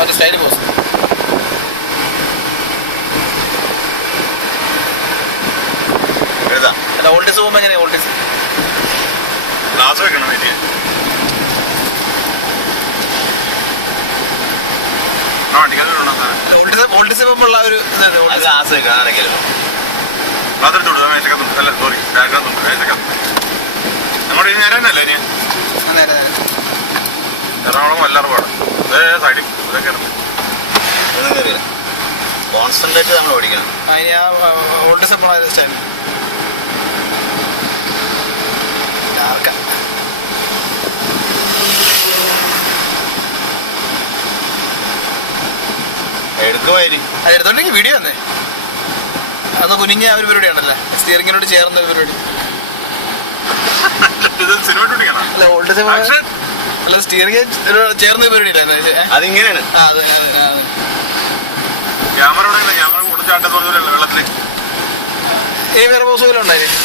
മറ്റേ style pose. അല്ല Altis പോകുമ്പോ എങ്ങനെയാ ഓൾട്ടീസ് ഗ്ലാസ് വെക്കണം വീട്ടിൽ. ഓൾട്ടീസ് പോകുമ്പോഴുള്ള ഒരു ഗ്ലാസ് വെക്കണം ആരെങ്കിലും. അതെടുത്തോളൂ മേശക്കത്തുണ്ട്. അല്ല സോറി ബാക്കകത്തുണ്ട്. മേശക്കത്ത് നമ്മുടെ ഈ നേരന്നല്ലേ ഇനി എറണാകുളം വല്ലാർപാട് സൈഡിൽ ഇതൊക്കെ ഒന്നും കയറിയില്ല. കോൺസെൻട്രേറ്റ് നമ്മൾ ഓടിക്കണം. അതിന് ആ ഓൾട്ടീസ് പോണ സ്റ്റൈൽ എടുക്കുമായിരിക്കും. അത് എടുത്തോണ്ടെങ്കിൽ വീഡിയോ വന്നേ. അന്ന് കുനിഞ്ഞ ഒരു പരിപാടി ഉണ്ടല്ലേ, സ്റ്റിയറിങ്ങിനോട് ചേർന്ന ഒരു പരിപാടി. അല്ല ഓൾട്ടീസ് അല്ല സ്റ്റിയറിംഗ് ചേർന്ന പരിപാടി ഇല്ല. അതിങ്ങനെയാണ്. ക്യാമറ ക്യാമറ കൊടുത്താട്ട വെള്ളത്തില് ഈ വേറെ പോസ് പോലെ ഉണ്ടായിരുന്നു.